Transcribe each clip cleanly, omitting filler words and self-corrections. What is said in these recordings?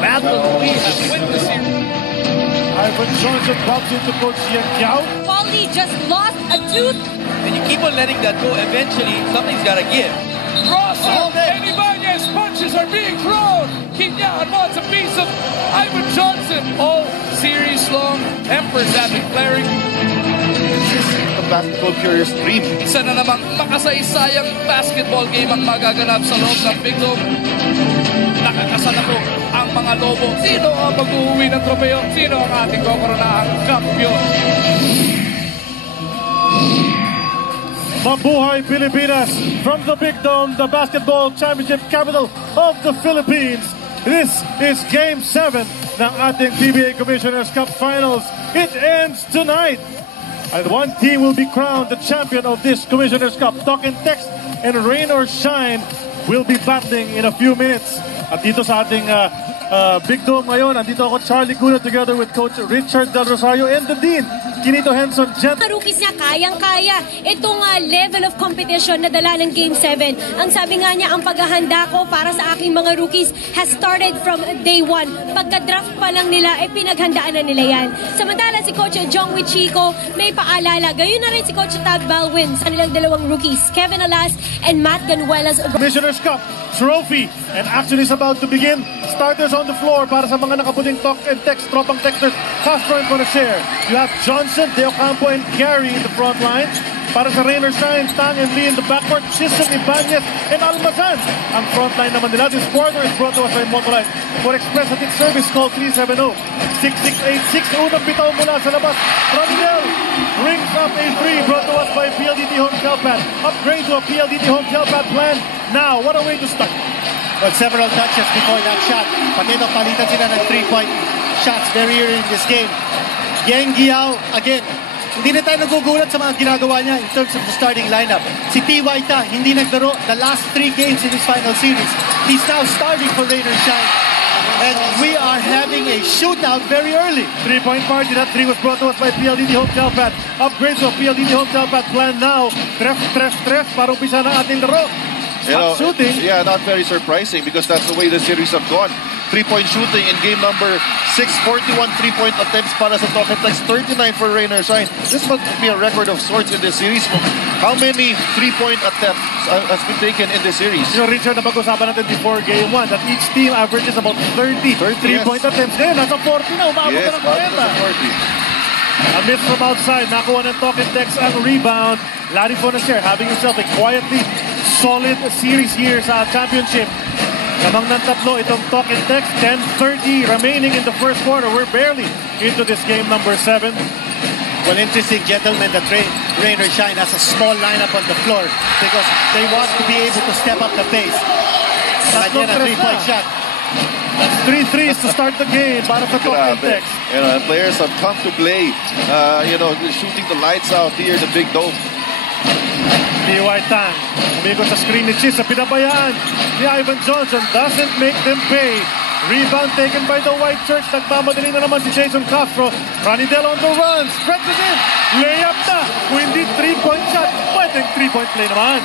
battle we have witnessed here. Ivan Johnson bumps into Coach Yan Kiao. Paulie just lost a tooth. And you keep on letting that go, eventually something's gotta give. Rosser and Ibanez punches are being thrown. Quinyan wants a piece of Ivan Johnson. All series long, tempers have been flaring. The basketball purist dream. Isa na namang makasaysayang basketball game ang magaganap sa loob ng Big Dome. Nakakasana po ang mga Lobo. Sino ang mag-uwi ng tropeo? Sino ang ating kokoronahang kampiyon? Mabuhay Pilipinas from the Big Dome, the basketball championship capital of the Philippines. This is Game 7 ng ating PBA Commissioner's Cup Finals. It ends tonight. And one team will be crowned the champion of this Commissioner's Cup. Talk and Text and Rain or Shine will be battling in a few minutes. At dito sa ating Big Dome ngayon, andito ako Charlie Cuna together with Coach Richard Del Rosario and the Dean, Kinito Henson. Mga rookies niya, kayang-kaya itong level of competition na dala ng Game 7. Ang sabi nga niya, ang paghahanda ko para sa aking mga rookies has started from day 1. Pagka-draft pa lang nila, pinaghandaan na nila yan. Samantala si Coach Jong Wichico may paalala. Gayon na rin si Coach Tad Balwin sa nilang dalawang rookies, Kevin Alas and Matt Ganuelas. Commissioner's Cup Trophy, and action is about to begin. Starters on the floor para sa mga nakaputing Talk and Text, tropang texters. Castro and Conacher. You have Johnson, De Ocampo, and Gary in the front line. Para sa Rain or Shine, Tang and Lee in the backcourt. Chisholm, Ibanez, and Almazan. Ang front line naman nila. This quarter is brought to us by Motolite. For Express Atik Service, call 370-6686. Unang bitaw mula sa labas. Ramil brings up a 3 brought to us by PLDT Home Telpad. Upgrade to a PLDT Home Telpad plan. Now, what a way to start. Well, several touches before that shot. Pakito, palitan sila ng 3-point shots very early in this game. Yang Giao, again, hindi na tayo nagugulat sa mga ginagawa niya in terms of the starting lineup. Si T.Y. Ta, hindi naglaro the last 3 games in his final series. He's now starting for Rain or Shine. And we are having a shootout very early. 3-point party. That 3 was brought to us by PLDT Home Telpad. Upgrade to a PLDT Home Telpad plan now. Tref para umpisa ng ating laro. Shooting. Yeah, not very surprising because that's the way the series have gone. 3-point shooting in game number 6, 41 3-point attempts para sa Talk and Text, 39 for Rain or Shine. This must be a record of sorts in this series. How many 3-point attempts has been taken in this series? You know, Richard, napag-usapan natin before game 1 that each team averages about 30 3-point attempts. Ngayon, nasa 40 na, umabot na ng 40. A miss from outside, nakuha ng Talk and Text ang rebound. Larry Conacher having himself a quietly solid series here sa championship. Lamang ng tatlo itong Talk and Text. 10:30 remaining in the first quarter. We're barely into this game number 7. Well, interesting, gentlemen, that Rain or Shine has a small lineup on the floor because they want to be able to step up the pace. Again, a 3-point shot. That's 3 threes to start the game para sa Talk and Text. You know, players have come to play. Shooting the lights out here in the Big Dome. T.Y. Tang, umigot sa screen ni Chis sa pinabayaan ni Ivan Johnson, doesn't make them pay. Rebound taken by the White Church. Nagmamadali na naman si Jason Castro. Ranidel on the run, stretches in, layup na. Kung hindi 3-point shot, pwedeng 3-point play naman.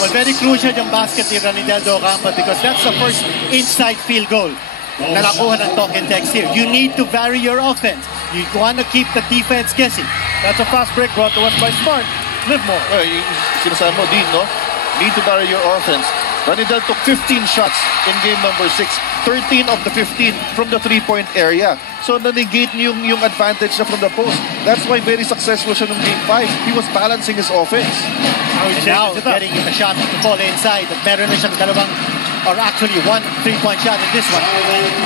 Well, very crucial yung basket ni Ranidel de Ocampo because that's the first inside field goal na nakuha ng Talk and Text here. You need to vary your offense. You want to keep the defense guessing. That's a fast break brought to us by Smart. Livermore. Well, sinasabi mo, Dean, no? Need to vary your offense. Ranidel took 15 shots in game number 6. 13 of the 15 from the 3-point area. So, na-negate niyo yung advantage na from the post. That's why very successful siya ng game 5. He was balancing his offense. And now, getting the shot to fall inside. At meron na siyang dalawang, or actually 1 3-point shot in this one.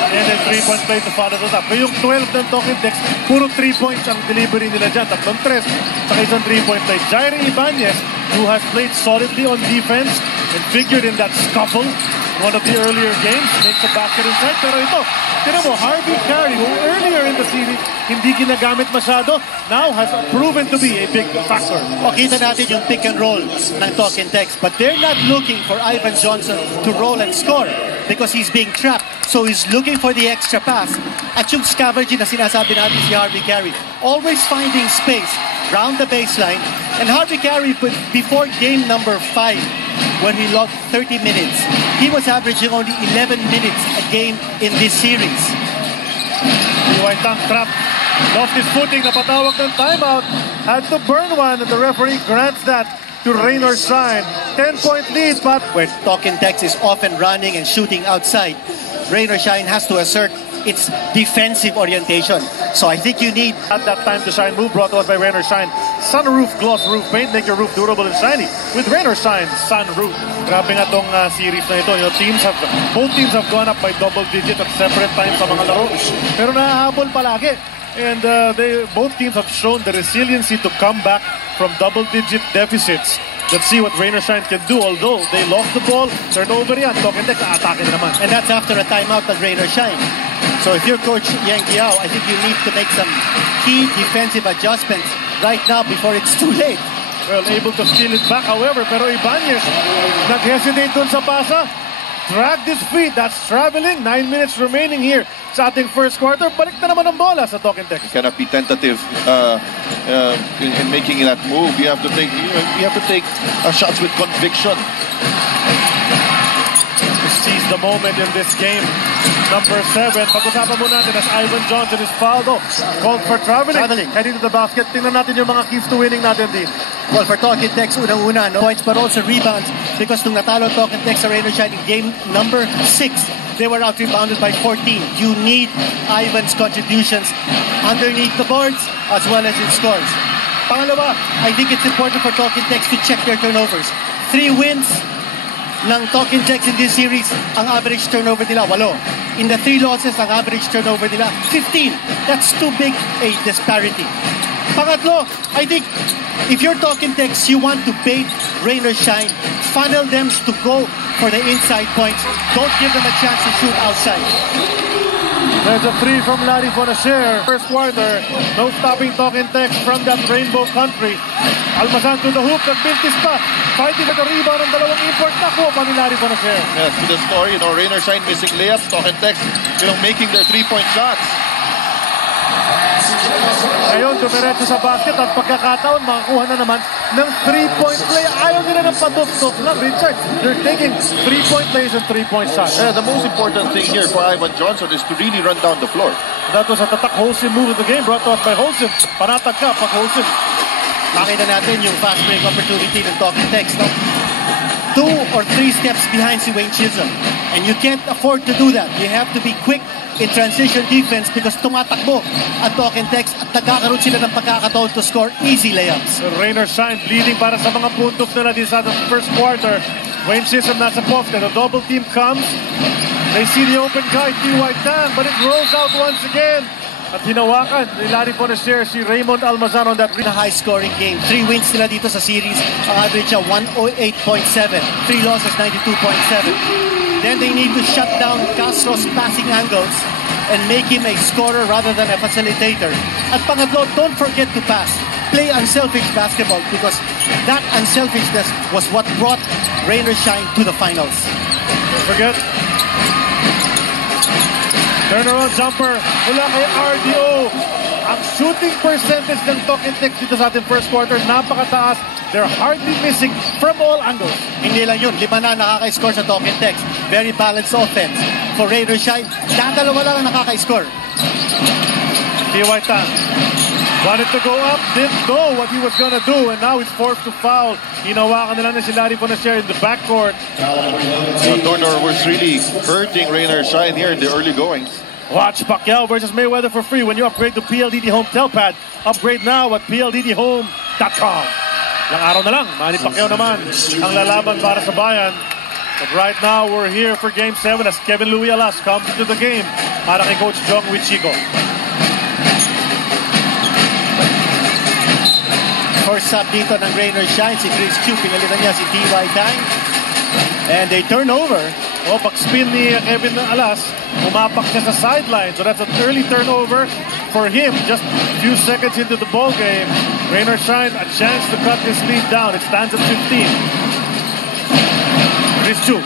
And then 3-point play to follow it up. Yung 12 ng Talk and Text, puro 3 points ang delivery nila dyan. 3 sa isang 3-point play. Jairi Ibanez, who has played solidly on defense and figured in that scuffle in one of the earlier games, makes a basket inside. Pero ito, tira mo, Harvey Carey, who earlier in the series hindi ginagamit masyado, now has proven to be a big factor. O, kita natin yung pick and roll ng Talk and Text, but they're not looking for Ivan Johnson to roll and score because he's being trapped. So he's looking for the extra pass. At yung scavenging na sinasabi natin si Harvey Carey, always finding space round the baseline. And Harvey Carey, before game number 5, when he logged 30 minutes, he was averaging only 11 minutes a game in this series. White Tank trap. Lost his footing, napatawag ng timeout. Had to burn one, and the referee grants that to Rain or Shine. 10-point lead, but where Talking Tex is often running and shooting outside, Rain or Shine has to assert its defensive orientation. So I think you need... At that time to shine move brought to us by Rain or Shine. Sunroof Gloss Roof Paint, make your roof durable and shiny with Rain or Shine Sunroof. Grabe nga tong series na ito. Both teams have gone up by double digit at separate times sa mga laro. Pero nahahabol palagi. And both teams have shown the resiliency to come back from double-digit deficits. Let's see what Rain or Shine can do. Although they lost the ball, turnover yan. Talking Tex, atake naman. And that's after a timeout at Rain or Shine. So if you're Coach Yang Giao, I think you need to make some key defensive adjustments right now before it's too late. Well, able to steal it back, however, pero Ibanez nag-hesitate dun sa pasa. Dragged his feet. That's traveling. 9 minutes remaining here sa ating first quarter. Balik na naman ang bola sa Talking Tex. Cannot be tentative in making that move. You have to take shots with conviction. Seize the moment in this game. Number 7. Pag-usapan muna natin as Ivan Johnson is fouled. Called for traveling. Heading to the basket. Tingnan natin yung mga keys to winning natin din. Well, for Talking Tex, unang-una, no points but also rebounds because nung natalo Talking Tex sa Rain or Shine in game number 6, they were out-rebounded by 14. You need Ivan's contributions underneath the boards as well as in scores. Pangalawa, I think it's important for Talking Tex to check their turnovers. 3 wins ng Talking Tex in this series, ang average turnover nila, 8. In the 3 losses, ang average turnover nila, 15. That's too big a disparity. Pangatlo, I think if you're Talking Tex, you want to bait Rain or Shine, funnel them to go for the inside points. Don't give them a chance to shoot outside. There's a 3 from Larry Fonacier. First quarter, no stopping Talking Tex from that rainbow country. Almazan to the hoop, nagbintis pa. Fighting for the rebound ng dalawang import. Nakuha pa ni Larry Fonacier. Yes, to the story, Rain or Shine missing layups, Talking Tex, making their 3-point shots. Ngayon, dumiretso sa basket at pagkakataon, makakuha na naman ng 3-point play. Ayaw nila ng patot-tot lang, Richard. They're taking 3-point plays and 3-point shots. Yeah, the most important thing here for Ivan Johnson is to really run down the floor. That was a tatak Holcim move of the game brought to us by Holcim. Panatag ka pag Holcim. Makita natin yung fast break opportunity ng Talking Tex, no? 2 or 3 steps behind si Wayne Chisholm. And you can't afford to do that. You have to be quick in transition defense because tumatakbo ang Talking Tex at nagkakaroon sila ng pagkakataon to score easy layups. Rain or Shine leading para sa mga puntos nila din sa first quarter. Wayne Chisholm nasa post. The double team comes. They see the open guy, T.Y. Tan, but it rolls out once again. At hinawakan ni Larry Fonacier si Raymond Almazan on that high-scoring game. 3 wins nila dito sa series. Ang average siya 108.7. 3 losses, 92.7. Then they need to shut down Castro's passing angles and make him a scorer rather than a facilitator. At pangatlo, don't forget to pass. Play unselfish basketball because that unselfishness was what brought Rain or Shine to the finals. Don't forget. Turnaround jumper mula kay RDO. Ang shooting percentage ng Talking Tex dito sa ating first quarter, napakataas. They're hardly missing from all angles. Hindi lang yun, 5 na nakaka-score sa Talking Tex. Very balanced offense. For Rain or Shine, dadalawa lang ang nakaka-score. T.Y. Tan wanted to go up, didn't know what he was gonna do, and now he's forced to foul. Hinawakan nila na si Larry Fonacier in the backcourt. Dorner was really hurting Rain or Shine here in the early goings. Watch Pacquiao versus Mayweather for free when you upgrade to PLDT Home Telpad. Upgrade now at PLDTHome.com. Ilang araw na lang, Manny Pacquiao naman ang lalaban para sa bayan. But right now, we're here for Game 7 as Kevin Louis Alas comes into the game para kay Coach Jong Wichigo. First sub dito ng Rain or Shine, si Chris Chu, pinalitan niya si T.Y. Tan. And they turn over. Oh, pag-spin ni Kevin Alas, umapak siya sa sideline. So that's an early turnover for him. Just a few seconds into the ball game. Rain or Shine, a chance to cut this lead down. It stands at 15. Chris Chu.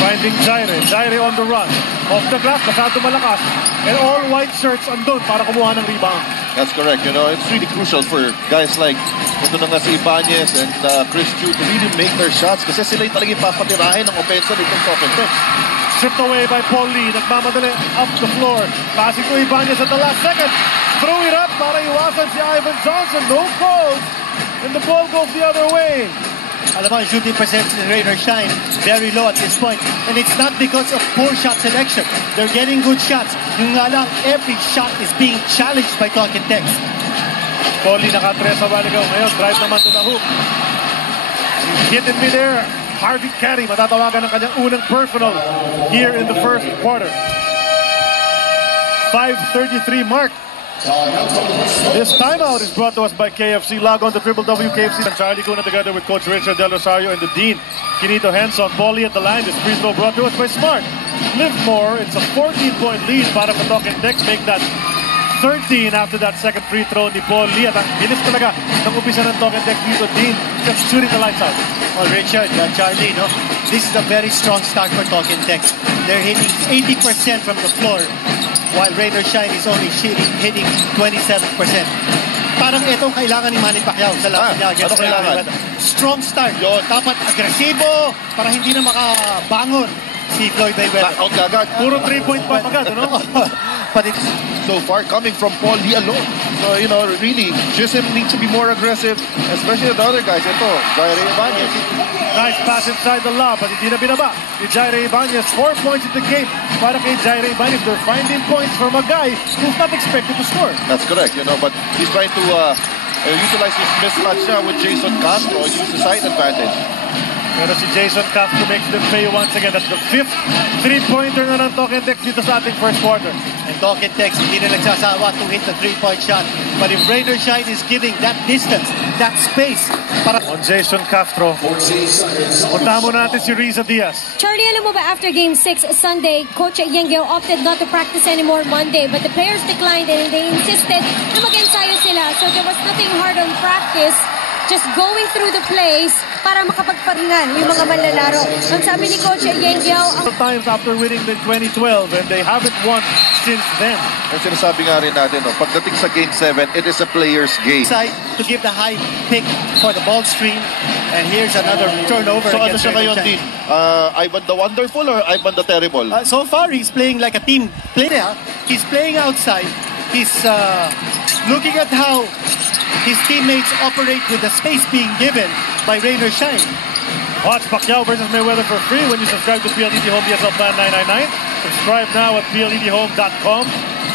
Finding Jaire. Jaire on the run. Off the glass, masyado malakas. And all white shirts andun para kumuha ng rebound. That's correct. You know, it's really crucial for guys like ito na nga si Ibanez and Chris Chu to really make their shots kasi sila yung talagang papatirahin ng offensive itong Talk and Text. Stripped away by Paul Lee. Nagmamadali up the floor. Passing to Ibanez at the last second. Throw it up para iwasan si Ivan Johnson. No calls. And the ball goes the other way. Alam mo, shooting percentage in Rain or Shine, very low at this point. And it's not because of poor shot selection. They're getting good shots. Yung nga lang, every shot is being challenged by Talk and Text. Paul Lee naka-3 sa Baligaw. Ngayon, drive naman to the hoop. He's hit in midair. Harvey Carey, matatawagan ng kanyang unang personal here in the first quarter. 5:33 mark. This timeout is brought to us by KFC. Log on to www.kfc. Charlie Cuna together with Coach Richard Del Rosario and the Dean. Quinito Henson, Paul Lee at the line. This free throw brought to us by Smart. Live more. It's a 14-point lead para sa Talk and Text. Make that 13 after that second free throw ni Paul Lee. At ang bilis talaga ng umpisa ng Talk and Text dito, Dean. Just shooting the lights out. Well, Richard, Charlie, no? This is a very strong start for Talk and Text. They're hitting 80% from the floor, while Rain or Shine is only hitting 27%. Parang itong kailangan ni Manny Pacquiao sa laban niya against kailangan? Strong start. Yun. Dapat agresibo para hindi na makabangon si Floyd Mayweather. Out agad. Puro 3-point pa agad, ano? But it's so far coming from Paul Lee alone. So, you know, really, Jism needs to be more aggressive, especially the other guys. Ito, Jaire Ibanez. Nice pass inside the lob, but hindi na binaba. Ni Jaire Ibanez, 4 points in the game. Para kay Jaire Ibanez, they're finding points from a guy who's not expected to score. That's correct, you know, but he's trying to utilize his mismatch with Jason Castro and use the side advantage. Pero si Jason Castro makes them pay once again. That's the 5th 3-pointer na ng Talk and Text dito sa ating first quarter. And Talk and Text, hindi na nagsasawa to hit the 3-point shot. But if Rain or Shine is giving that distance, that space, para... On Jason Castro, puntahan mo natin si Riza Diaz. Charlie, alam mo ba, after Game 6 Sunday, Coach Yengel opted not to practice anymore Monday, but the players declined and they insisted na mag-ensayo sila. So there was nothing hard on practice, just going through the plays para makapagparingan yung mga manlalaro. Ang sabi ni Coach Yengel, Times after winning in 2012 and they haven't won since then. Ang sinasabi nga rin natin, no, pagdating sa Game 7, it is a player's game. side to give the high pick for the ball screen. And here's another turnover. So ano against siya Rain or ngayon, Shine. Dean? Ivan the Wonderful or Ivan the Terrible? So far, he's playing like a team player. He's playing outside. He's looking at how his teammates operate with the space being given by Rain or Shine. Watch Pacquiao versus Mayweather for free when you subscribe to PLDT Home DSL Plan 999. Subscribe now at PLDTHome.com.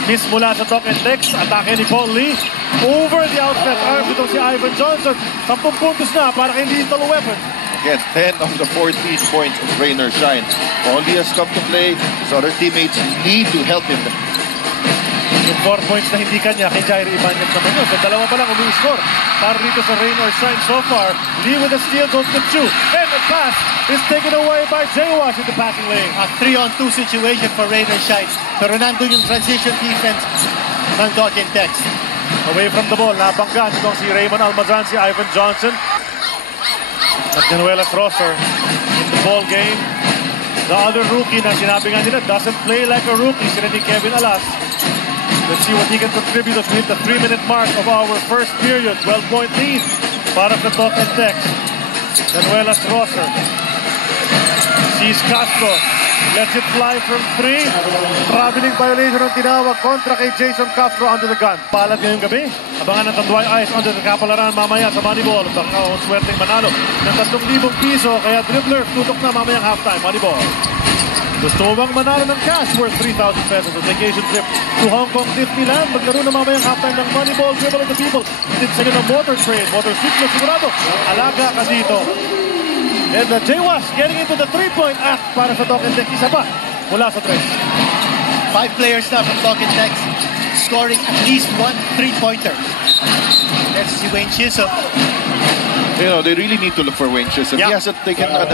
Miss mula sa Talk and Text, atake ni Paul Lee. Over the outlet arms ito si Ivan Johnson. 10 puntos na para kay Lethal Weapon. Again, 10 of the 14 points of Rain or Shine. Paul Lee has come to play. His other teammates need to help him. Yung 4 points na hindi kanya kay Jaire Ibanez naman yun. So dalawa pa lang umi-score para dito sa Rain or Shine so far. Lee with a steal goes to Chu. And the pass is taken away by J-Wash in the passing lane. A 3-on-2 situation for Rain or Shine. Pero nandun yung transition defense ng Talk and Text. Away from the ball, napanggan itong si Raymond Almazan, si Ivan Johnson. At Januelas Rosser in the ball game. The other rookie na sinabi nga nila doesn't play like a rookie, si Kevin Alas. Let's see what he can contribute as we hit the 3-minute mark of our first period. 12-point lead para sa Talk and Text. Januelas Rosser sees Castro. Lets it fly from 3. Traveling violation ang tinawag kontra kay Jason Castro under the gun. Palad ngayong gabi. Abangan ng Tanduay Ice under the kapalaran mamaya sa Moneyball. Baka ang swerteng manalo ng 3,000 piso. Kaya dribbler, tutok na mamayang halftime. Moneyball. Gusto mo bang manalo ng cash worth 3,000 pesos a vacation trip to Hong Kong Disneyland? Maglaro na mamayang halftime ng Moneyball. Dribble of the people. Tinsagan ng motor trade. Motor cycle sigurado. Alaga ka dito. And J-Wash getting into the 3-point act para sa Talk and Text. Isa pa mula sa 3. 5 players now from Talk and Text scoring at least 1 3-pointer. Let's see Wayne Chisholm. You know, they really need to look for Wayne Chisholm. Yeah. He hasn't taken, I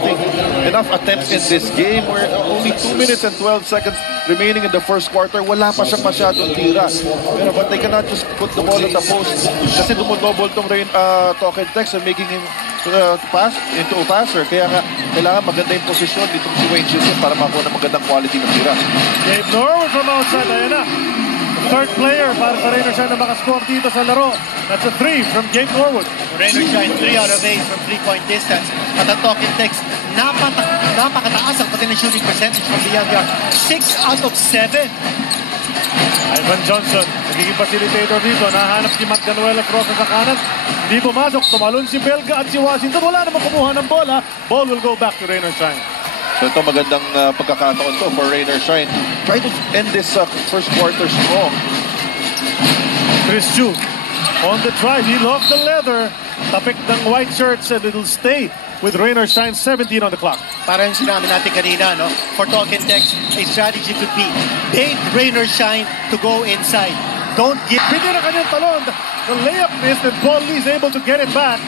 think, enough attempts in this game where only 2 minutes and 12 seconds remaining in the first quarter. Wala pa siya masyadong tira. Pero but they cannot just put the ball at the post kasi dumodouble tong Talk and Text and making him pass into a passer. Kaya nga, kailangan maganda yung posisyon dito si Wayne Chisholm para makuha ng magandang quality ng tira. Gabe Norwood from outside. Ayan na. Third player para sa Rainer Shine na makascore dito sa laro. That's a 3 from Gabe Norwood. Rainer Shine 3 out of 8 from 3-point distance. At ang talking text, napakataas ang pati ng shooting percentage from beyond the arc. 6 out of 7. Ivan Johnson, nagiging facilitator dito. Nahanap si Matt Ganuela Rosa sa kanan. Hindi pumasok. Tumalon si Belga at si Washington. Wala namang kumuha ng bola. Ball will go back to Rainer Shine. So ito magandang pagkakataon to for Rainer Shine. Try to end this first quarter strong. Chris Chu on the drive. He lost the leather. Tapik ng white shirts and it'll stay with Rainer Shine 17 on the clock. Para yung sinabi natin kanina, no? For talk and text, a strategy could be bait Rainer Shine to go inside. Don't give... Pindi na kanyang talon. The layup missed and Paul Lee is able to get it back.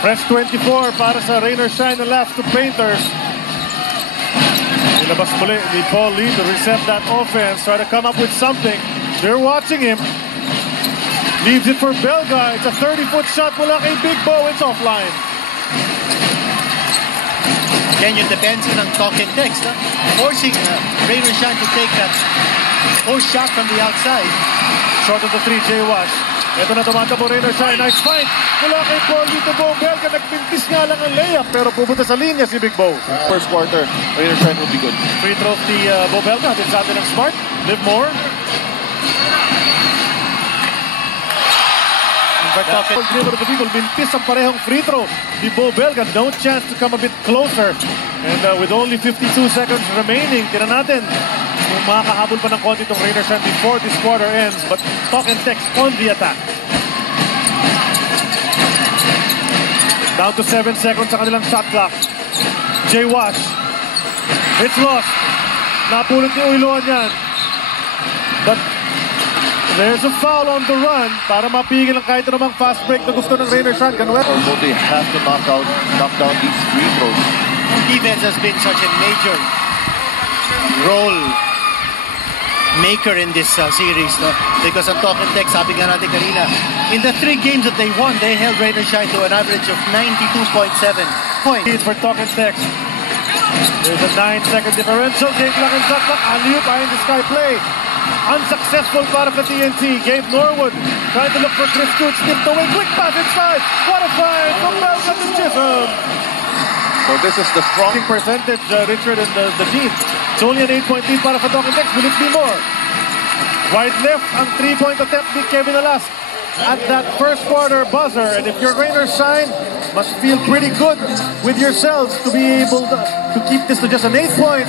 Fresh 24 para sa Rainer Shine na left to Painters. Nilabas muli ni Paul Lee to reset that offense. Try to come up with something. They're watching him. Leaves it for Belga. It's a 30-foot shot mula kay Big Bo. It's offline. Yan yung defense ng talk and text. No? Forcing Rainer Shine to take that post shot from the outside. Short of the 3, Jay Wash. Ito na tumatakbo Rainer Shine. Nice fight. Mula kay Paul Lee to Bo Belga. Nagpintis nga lang ang layup pero pupunta sa linya si Big Bo. First quarter, Rainer Shine will be good. Free throw ni Bo Belga. Atin sa atin ng Smart. Live more. Paul dribble of the people. Mintis ang parehong free throw. Di Bo Belga. No chance to come a bit closer. And with only 52 seconds remaining, tira natin kung makakahabol pa ng konti itong Rainer Shine before this quarter ends. But talk and text on the attack. Down to 7 seconds sa kanilang shot clock. Jay Wash. It's lost. Napulot ni Uiloan yan. But there's a foul on the run para mapigil ang kahit namang fast break na gusto ng Rainer Shine. Although they have to knock down these free throws. Defense has been such a major role maker in this series, no? Because ang talk and text, sabi nga natin kanina, in the 3 games that they won, they held Rainer Shine to an average of 92.7 points. For talk and text. There's a 9-second differential. Jake Lang and shot clock. Alley-oop behind the sky play. Unsuccessful para sa TNT. Gabe Norwood trying to look for Chris Coots. Tipped away. Quick pass inside. What a find from Belga to Chisholm. So this is the strong Percentage, Richard, and the team. It's only an 8-point lead para sa Talk and Text. Will it be more? Wide left ang 3-point attempt ni Kevin Alas at that first quarter buzzer. And if you're Rainer Shine, must feel pretty good with yourselves to be able to keep this to just an 8-point.